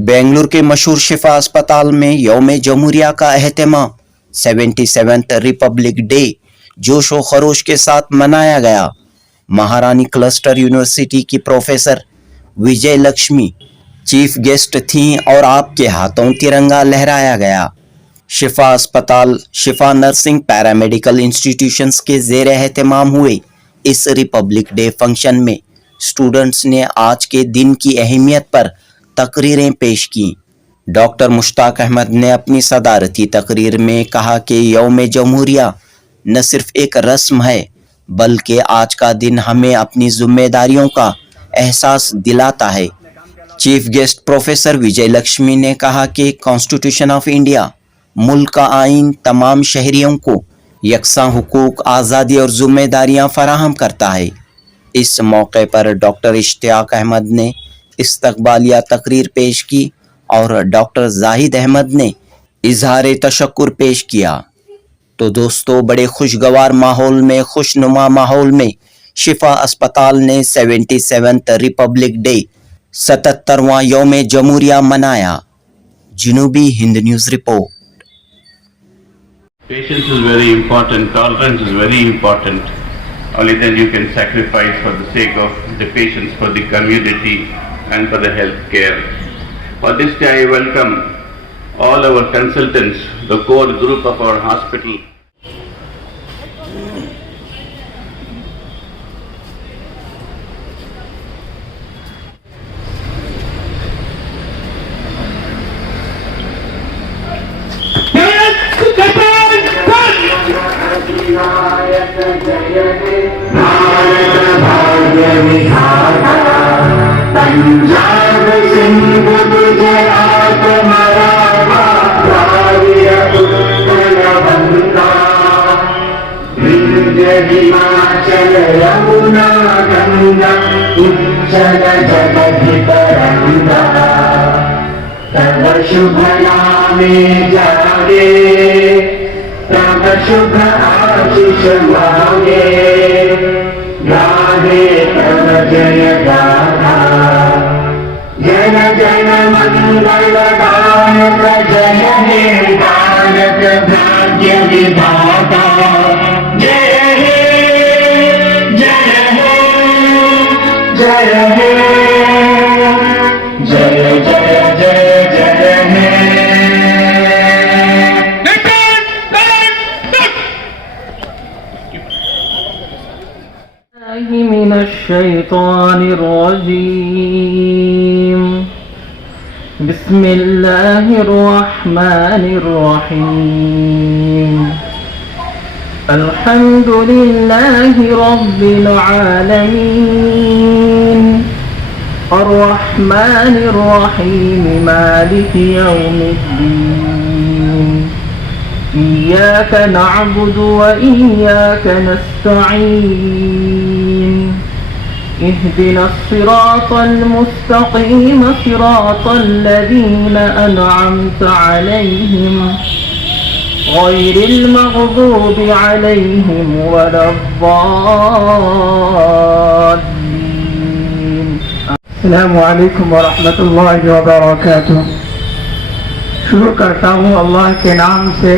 बेंगलुरु के मशहूर शिफा अस्पताल में यौम जमहूरिया का एहतमाम 77th रिपब्लिक डे जोश व खरोश के साथ मनाया गया। महारानी क्लस्टर यूनिवर्सिटी की प्रोफेसर विजय लक्ष्मी चीफ गेस्ट थीं और आपके हाथों तिरंगा लहराया गया। शिफा अस्पताल शिफा नर्सिंग पैरामेडिकल इंस्टीट्यूशंस के ज़ेर एहतमाम हुए इस रिपब्लिक डे फंक्शन में स्टूडेंट्स ने आज के दिन की अहमियत पर तकरीरें पेश की। डॉक्टर मुश्ताक अहमद ने अपनी सदारती तकरीर में कहा कि यौम जमहूरिया न सिर्फ एक रस्म है बल्कि आज का दिन हमें अपनी जिम्मेदारियों का एहसास दिलाता है। चीफ गेस्ट प्रोफेसर विजय लक्ष्मी ने कहा कि कॉन्स्टिट्यूशन ऑफ इंडिया मुल्क का आइन तमाम शहरियों को यकसां हुकूक, आज़ादी और जिम्मेदारियां फराहम करता है। इस मौके पर डॉक्टर इश्तियाक अहमद ने इस्तकबालिया तकरीर पेश की और डॉक्टर जाहिद अहमद ने इजहार तशक्कुर पेश किया। तो दोस्तों, बड़े खुशगवार माहौल में, खुशनुमा माहौल में शिफा अस्पताल ने 77th रिपब्लिक डे 77वां यौम जमहूरिया मनाया। जनूबी Hind news report. Patience is very important, tolerance is very important. Only then you can sacrifice for the sake of the patients, for the community and for the health care. For this day I welcome all our consultants, the core group of our hospital. Punjab Sindh Gujarat Maratha Dravida Utkal Banga Vindhya Himachal Yamuna Ganga उच्चल जगति तरंगा तव शुभ नामे जागे तव शुभ आशीष मांगे गाहे तव जय गाथा जन जन मंगल दायक जय हे भारत भाग्य विधाता जय हे जय हे जय हे जय जय जय जय हे من الشيطان الرجيم بسم الله الرحمن الرحيم الحمد لله رب العالمين الرحمن الرحيم مالك يوم الدين إياك نعبد وإياك نستعين اهدنا الصراط المستقيم صراط الذين أنعمت عليهم غير المغضوب عليهم ولا الضالين السلام عليكم ورحمة الله وبركاته। शुरू करता हूँ अल्लाह के नाम से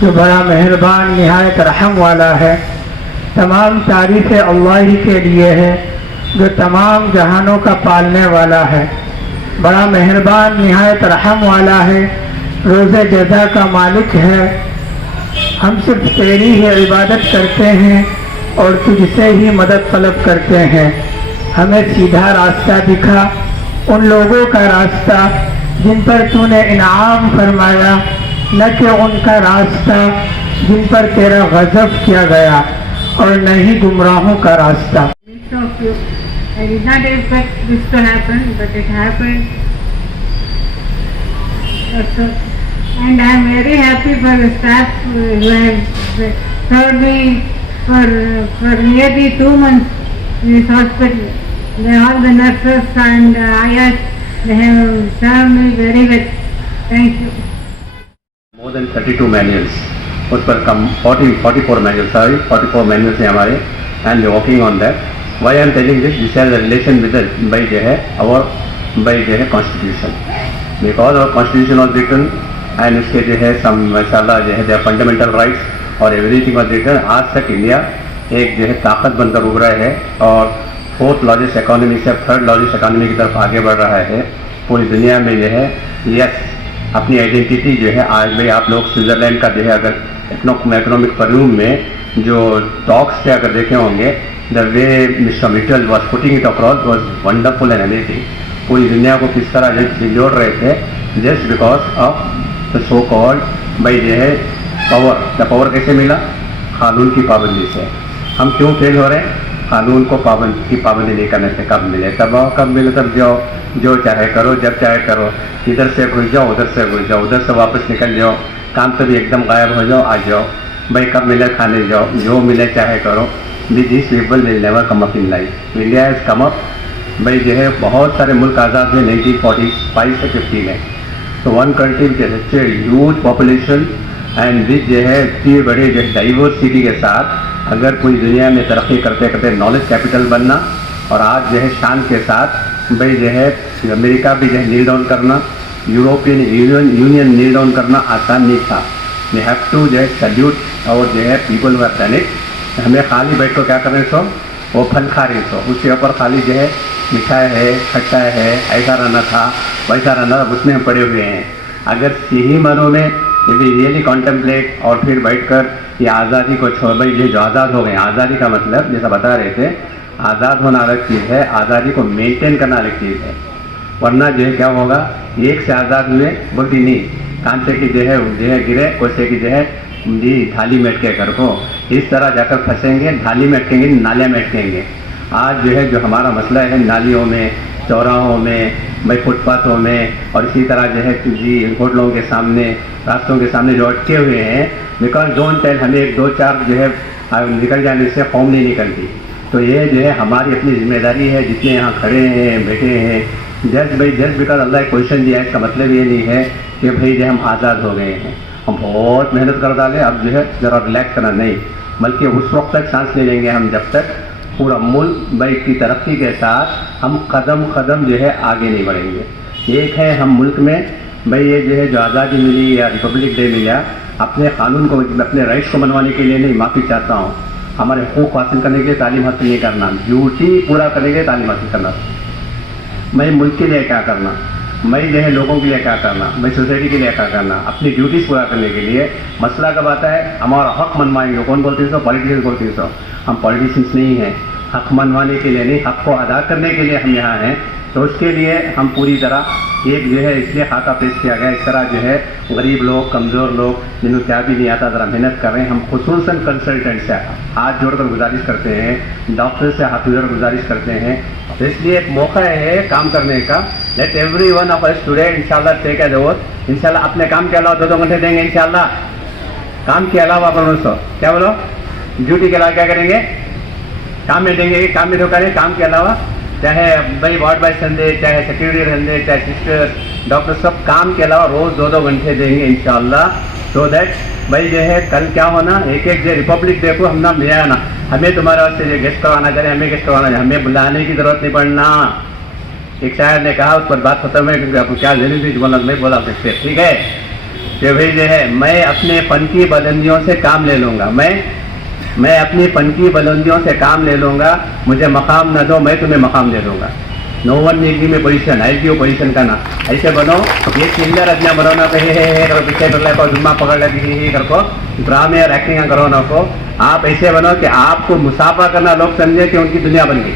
जो बड़ा मेहरबान निहायत रहम वाला है। तमाम तारीफ़ें अल्लाह ही के लिए है जो तमाम जहानों का पालने वाला है। बड़ा मेहरबान निहायत रहम वाला है, रोज़े जज़ा का मालिक है। हम सिर्फ तेरी ही इबादत करते हैं और तुझसे ही मदद तलब करते हैं। हमें सीधा रास्ता दिखा, उन लोगों का रास्ता जिन पर तूने इनाम फरमाया, न कि उनका रास्ता जिन पर तेरा गज़ब किया गया और न ही गुमराहों का रास्ता। I did not expect this to happen, but it happened. And I am very happy for the staff who have served me for nearly 2 months in this hospital. All the nurses and ayahs, they have served me very well. Thank you. More than 32 manuals, उस पर कम 44 manuals हैं हमारे, and we are working on that. Why I am telling this? This has a relation with the by जो है constitution. Because of constitution was written and इसके जो है some माशाल्लाह जो है फंडामेंटल राइट्स और एवरीथिंग वॉज रिटन। आज तक इंडिया एक जो है ताकत बनकर उभरा है और 4th लार्जेस्ट इकोनॉमी से 3rd लार्जेस्ट इकोनॉमी की तरफ आगे बढ़ रहा है पूरी दुनिया में जो है। यस, अपनी आइडेंटिटी जो है आज भाई आप लोग स्विट्ज़रलैंड का जो है अगर इकोनॉमिक फोरम में जो टॉक्स थे अगर देखे होंगे, the way mister Mittal was putting it across was wonderful and amazing. पूरी दुनिया को किस तरह जो जोड़ रहे थे just because of the so called भाई जो है पावर। द पावर कैसे मिला? कानून की पाबंदी से। हम क्यों फेल हो रहे हैं? कानून को पाबंदी नहीं करने से। कब मिले? तब आओ, कब मिले तब जाओ, जो चाहे करो, जब चाहे करो, इधर से घुस जाओ, उधर से घुस जाओ, उधर से वापस निकल जाओ, काम से भी एकदम गायब हो जाओ, आ जाओ भाई, कब मिले खाने जाओ, जो मिले चाहे करो। This people will never come up in life. India has come up भाई जो है बहुत सारे मुल्क आज़ाद हुए 1945 से 50 में। तो वन कंट्री के सच्चे ह्यूज पॉपुलेशन एंड विच जो है इतनी बड़े जो डाइवर्सिटी के साथ अगर कोई दुनिया में तरक्की करते करते नॉलेज कैपिटल बनना और आज जो है शान के साथ भाई जो है अमेरिका भी जो है नील डाउन करना, यूरोपियन यूनियन नील डाउन करना आसान नहीं था। वी हैव टू जो है सल्यूट और जो है पीपल वर डन इट। हमें खाली बैठ कर क्या कर रहे सो वो फल खा रहे सो, उसके ऊपर खाली जो है मिठाई है, खट्टा है, ऐसा रहना था वैसा रहना था, उसमें हम पड़े हुए हैं। अगर यही मनो में रियली कॉन्टेम्पलेट और फिर बैठकर ये आज़ादी को छोड़ भाई ये जो आज़ाद हो गए, आज़ादी का मतलब जैसा बता रहे थे आज़ाद होना अलग चीज़ है, आज़ादी को मेंटेन करना अलग चीज़ है। वरना जो है क्या होगा, एक से आज़ाद हुए बोलती नहीं, कांसे की जो है गिरे कोसे की जो है जी थाली में अटके कर को, इस तरह जाकर फंसेंगे, थाली में अटकेंगे, नालियाँ में अटकेंगे। आज जो है जो हमारा मसला है नालियों में, चौराहों में, भाई फुटपाथों में और इसी तरह जो है जी होटलों के सामने, रास्तों के सामने जो अटके हुए हैं, बिकॉज डोंट टेल, हमें एक दो चार जो है निकल जाने से कौम नहीं निकलती। तो ये जो है हमारी अपनी जिम्मेदारी है, जितने यहाँ खड़े हैं बैठे हैं, जस्ट बिकॉज अल्लाह ने क्वेश्चन दिया है इसका मतलब ये नहीं है कि भाई जो हम आज़ाद हो गए हैं, हम बहुत मेहनत कर डालें अब जो है ज़रा रिलैक्स करना नहीं, बल्कि उस वक्त तक सांस ले लेंगे हम जब तक पूरा मुल्क भाई की तरक्की के साथ हम कदम कदम जो है आगे नहीं बढ़ेंगे। एक है हम मुल्क में भाई ये जो है जो आज़ादी मिली या रिपब्लिक डे मिला, अपने कानून को अपने राइट्स को मनवाने के लिए नहीं, माफ़ी चाहता हूँ, हमारे हुकूक हासिल करने के लिए तालीम हासिल नहीं करना, ड्यूटी पूरा करने के लिए तालीम हासिल करना। मैं मुल्क के लिए क्या करना, मैं जो है लोगों के लिए क्या करना, मैं सोसाइटी के लिए क्या करना, अपनी ड्यूटीज़ पूरा करने के लिए। मसला कब आता है हमारा हक मनवाएंगे, कौन बोलते सो? पॉलिटिशियंस बोलते सो। हम पॉलिटिशियंस नहीं हैं, हक मनवाने के लिए नहीं, हक को अदा करने के लिए हम यहाँ हैं। तो उसके लिए हम पूरी तरह एक जो है इसलिए खाता पेश किया गया, इस तरह जो है गरीब लोग, कमज़ोर लोग जिन्हें क्या भी नहीं आता ज़रा मेहनत कर रहे हैं, हम खुसूसन कंसल्टेंट से हाथ जोड़कर गुजारिश करते हैं, डॉक्टर से हाथ जोड़कर गुजारिश करते हैं। तो इसलिए एक मौका है काम करने का। Let every one of us today इंशाल्लाह टेक अ ओथ, इंशाल्लाह अपने काम के अलावा 2-2 घंटे देंगे इंशाल्लाह। काम के अलावा अपन क्या बोलो, ड्यूटी के अलावा क्या करेंगे, काम में देंगे, काम में तो करें, काम के अलावा चाहे भाई वार्ड बॉय संदे, चाहे सेक्रेटरी संदे, चाहे सिस्टर, डॉक्टर, सब काम के अलावा रोज़ 2-2 घंटे देंगे इंशाल्लाह। सो दैट भाई जो है कल क्या होना, एक जो रिपब्लिक डे को हम ना मिलाया ना, हमें तुम्हारे वास्ते जो गेस्ट करवाना चाहे हमें गेस्ट करवाना चाहे, हमें बुलाने की ज़रूरत नहीं पड़ना। एक शायर ने कहा, उस पर बात खत्म है क्योंकि आपको क्या जरूरी थी बोला नहीं बोला सकते, ठीक है। कि भाई जो है मैं अपने फन की बुलंदियों से काम ले लूँगा, मैं अपनी फन की बुलंदियों से काम ले लूँगा, मुझे मकाम न दो मैं तुम्हें मकाम दे दूँगा। No one need give me position, I give position का ना, ऐसे बनो। ये चिल्लर अदना बनो ना, हे करो, पीछे कर ले, जुम्मा पकड़ ले, ही कर को ड्रामे और एक्टिंग करो ना को। आप ऐसे बनो कि आपको मुसाफा करना लोग समझे कि उनकी दुनिया बन गई,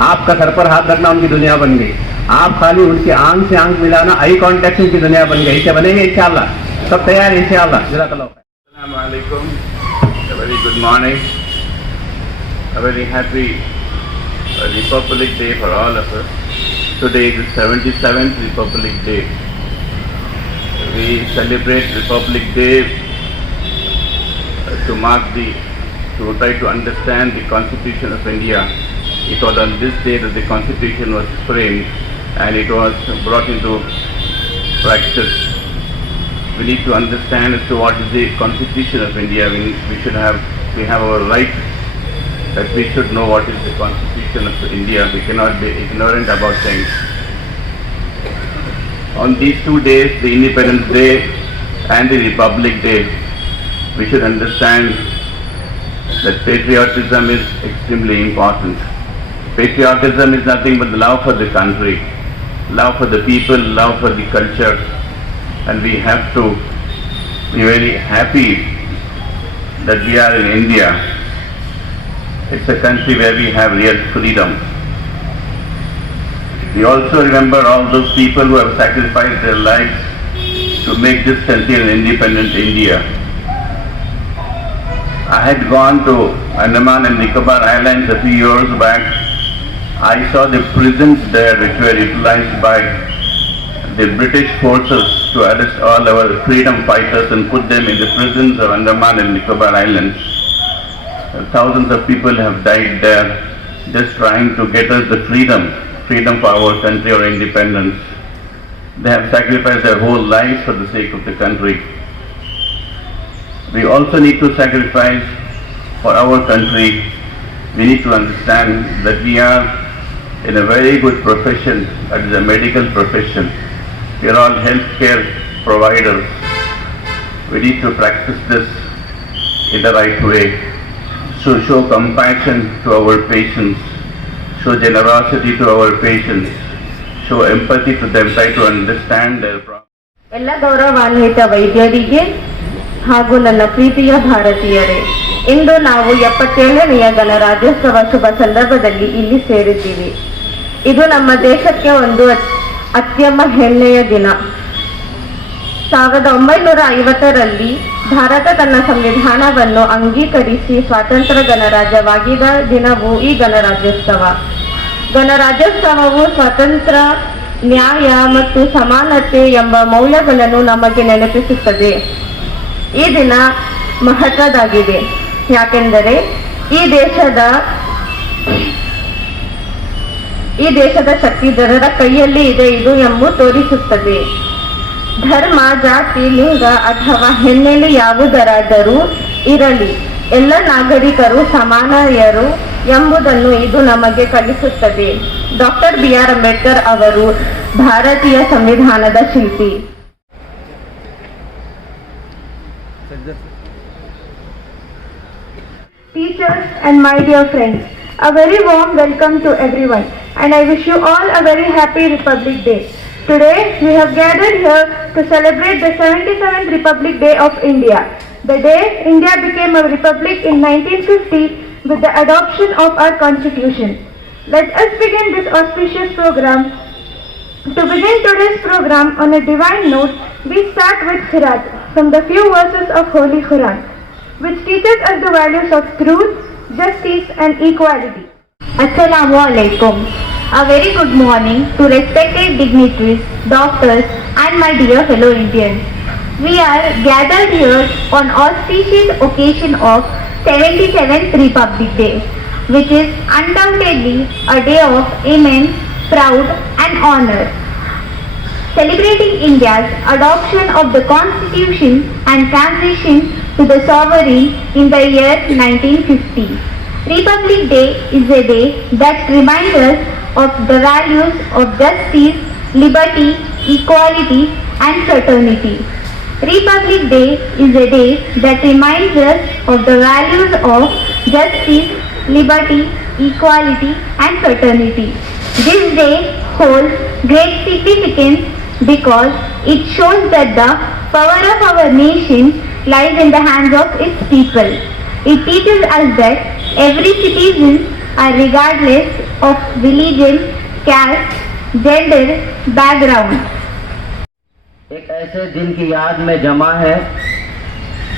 आपका सर पर हाथ रखना उनकी दुनिया बन गई, आप खाली उनकी आंख से आंख मिलाना, आई कॉन्टेक्ट उनकी दुनिया बन गई। ऐसे बनेंगे इंशाल्लाह, सब तैयार है इंशाल्लाह। जज़ाकल्लाह। Assalamu alaikum. A very good morning. A very happy Republic Day for all of us. Today is the 77th Republic Day. We celebrate Republic Day to try to understand the Constitution of India. It was on this day that the Constitution was framed and it was brought into practice. We need to understand as to what is the Constitution of India. We have our right that we should know what is the Constitution of India. We cannot be ignorant about things. On these 2 days, the Independence Day and the Republic Day, we should understand that patriotism is extremely important. Patriotism is nothing but the love for the country, love for the people, love for the culture, and we have to be very happy that we are in India. It's a country where we have real freedom. We also remember all those people who have sacrificed their lives to make this country an independent India. I had gone to Andaman and Nicobar Islands a few years back. I saw the prisons there which were utilized by the British forces to arrest all our freedom fighters and put them in the prisons of Andaman and Nicobar Islands. Thousands of people have died there just trying to get us the freedom for our country or independence. They have sacrificed their whole lives for the sake of the country. We also need to sacrifice for our country. We need to understand that we are in a very good profession, that is a medical profession. We are all healthcare providers. We need to practice this in the right way. So show compassion to our patients, show generosity to our patients, show empathy to them, try to understand their problems. ಎಲ್ಲ ಗೌರವಾನ್ವಿತ ವೈದ್ಯರಿಗೆ ಹಾಗೂ ನನ್ನ ಪ್ರೀತಿಯ ಭಾರತೀಯರೇ, ಇಂದು ನಾವು 77ನೆಯ ಗಣರಾಜ್ಯೋತ್ಸವ ಶುಭ ಸಂದರ್ಭದಲ್ಲಿ ಇಲ್ಲಿ ಸೇರಿದ್ದೀವಿ. ಇದು ನಮ್ಮ ದೇಶಕ್ಕೆ ಒಂದು ಅತ್ಯಂತ ಹೆಮ್ಮೆಯ ದಿನ. 1950ರಲ್ಲಿ ಭಾರತ ತನ್ನ ಸಂವಿಧಾನವನ್ನು ಅಂಗೀಕರಿಸಿ ಸ್ವಾತಂತ್ರ್ಯ ಗಣರಾಜ್ಯವಾಗಿದ್ದ ದಿನವೂ ಈ ಗಣರಾಜ್ಯೋತ್ಸವ. ಗಣರಾಜ್ಯೋತ್ಸವವು ಸ್ವಾತಂತ್ರ್ಯ, ನ್ಯಾಯ ಮತ್ತು ಸಮಾನತೆ ಎಂಬ ಮೌಲ್ಯಗಳನ್ನು ನಮಗೆ ನೆನಪಿಸುತ್ತದೆ. ಈ ದಿನ ಮಹತ್ವದಾಗಿದೆ, ಯಾಕೆಂದರೆ ಈ ದೇಶದ ಶಕ್ತಿ ಜನರ ಕೈಯಲ್ಲಿ ಇದೆ ಇದು ಎಂಬುದು ತೋರಿಸುತ್ತದೆ. ಧರ್ಮ, ಜಾತಿ, ಲಿಂಗ ಅಥವಾ ಹಿನ್ನೆಲೆ ಯಾವುದರಾದರೂ ಇರಲಿ, ಎಲ್ಲ ನಾಗರಿಕರು ಸಮಾನರು ಎಂಬುದನ್ನು ಇದು ನಮಗೆ ಕಲಿಸುತ್ತದೆ. Doctor B.R. ಅಂಬೇಡ್ಕರ್ ಅವರು ಭಾರತೀಯ ಸಂವಿಧಾನದ ಶಿಲ್ಪಿ. Teachers and my dear friends, a very warm welcome to everyone, and I wish you all a very happy Republic Day. Today we have gathered here to celebrate the 77th Republic Day of India, the day India became a republic in 1950 with the adoption of our constitution. Let us begin this auspicious program. To begin today's program on a divine note, we start with Sirat from the few verses of Holy Quran, which teaches us the values of truth, justice and equality. Assalamu alaikum. A very good morning to respected dignitaries, doctors and my dear fellow Indians. We are gathered here on auspicious occasion of 77th Republic Day, which is undoubtedly a day of immense proud and honor. Celebrating India's adoption of the Constitution and transition to the sovereign in the year 1950. Republic Day is a day that reminds us of the values of justice, liberty, equality and fraternity. Republic Day is a day that reminds us of the values of justice, liberty, equality and fraternity. This day holds great significance because it shows that the power of our nation lies in the hands of its people. It teaches us that every citizen are regardless of religion, caste, gender, background. एक ऐसे दिन की याद में जमा है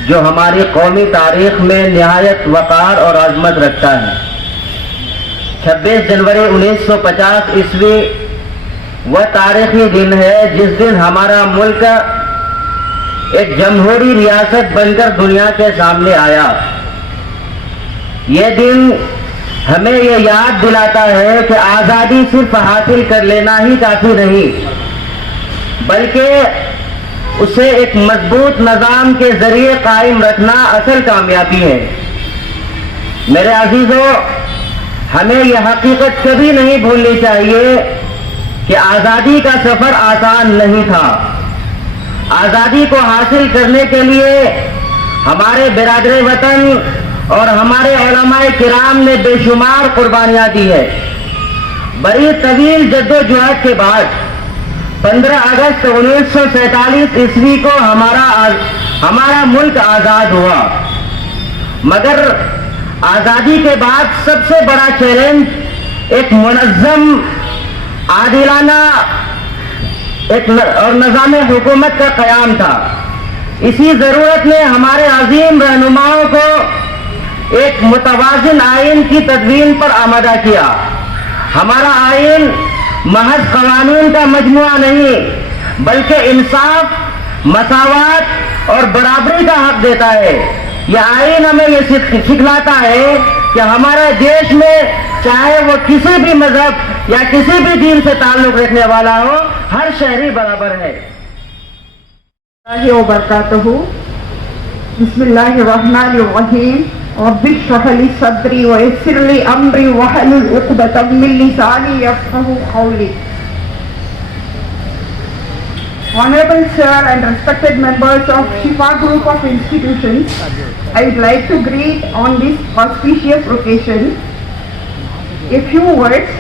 जो हमारी कौमी तारीख में निहायत वक़ार और अज़मत रखता है। 26 जनवरी 1950 ईस्वी वह तारीखी दिन है जिस दिन हमारा मुल्क एक जमहूरी रियासत बनकर दुनिया के सामने आया। यह दिन हमें ये याद दिलाता है कि आज़ादी सिर्फ हासिल कर लेना ही काफ़ी नहीं, बल्कि उसे एक मजबूत निज़ाम के जरिए कायम रखना असल कामयाबी है। मेरे अजीजों, हमें यह हकीकत कभी नहीं भूलनी चाहिए कि आज़ादी का सफ़र आसान नहीं था। आज़ादी को हासिल करने के लिए हमारे बिरादर वतन और हमारे उलमाए किराम ने बेशुमार कुर्बानियाँ दी है। बड़ी तवील जद्दोजहद के बाद 15 अगस्त 1947 ईस्वी को हमारा मुल्क आज़ाद हुआ। मगर आज़ादी के बाद सबसे बड़ा चैलेंज एक मुनज़्ज़म, आदिलाना और निज़ाम हुकूमत का क़याम था। इसी ज़रूरत ने हमारे अजीम रहनुमाओं को एक मुतवाज़िन आइन की तदवीन पर आमादा किया। हमारा आइन महज क़वानीन का मजमुआ नहीं, बल्कि इंसाफ, मसावात और बराबरी का हक देता है। यह आइन हमें ये सिखलाता है कि हमारे देश में चाहे वो किसी भी मजहब या किसी भी दीन से ताल्लुक रखने वाला हो, हर शहरी बराबर है। वबरकातुहू। बिस्मिल्लाहिर्रहमानिर्रहीम। रब्बि इश्रह ली सदरी व यस्सिर ली अमरी वहलुल उक़दतम मिन लिसानी यफ़क़हू क़ौली। Honorable Sir and respected members of Shifa Group of Institutions, I would like to greet on this auspicious occasion a few words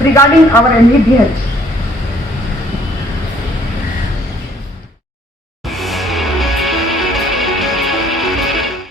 regarding our MBBH.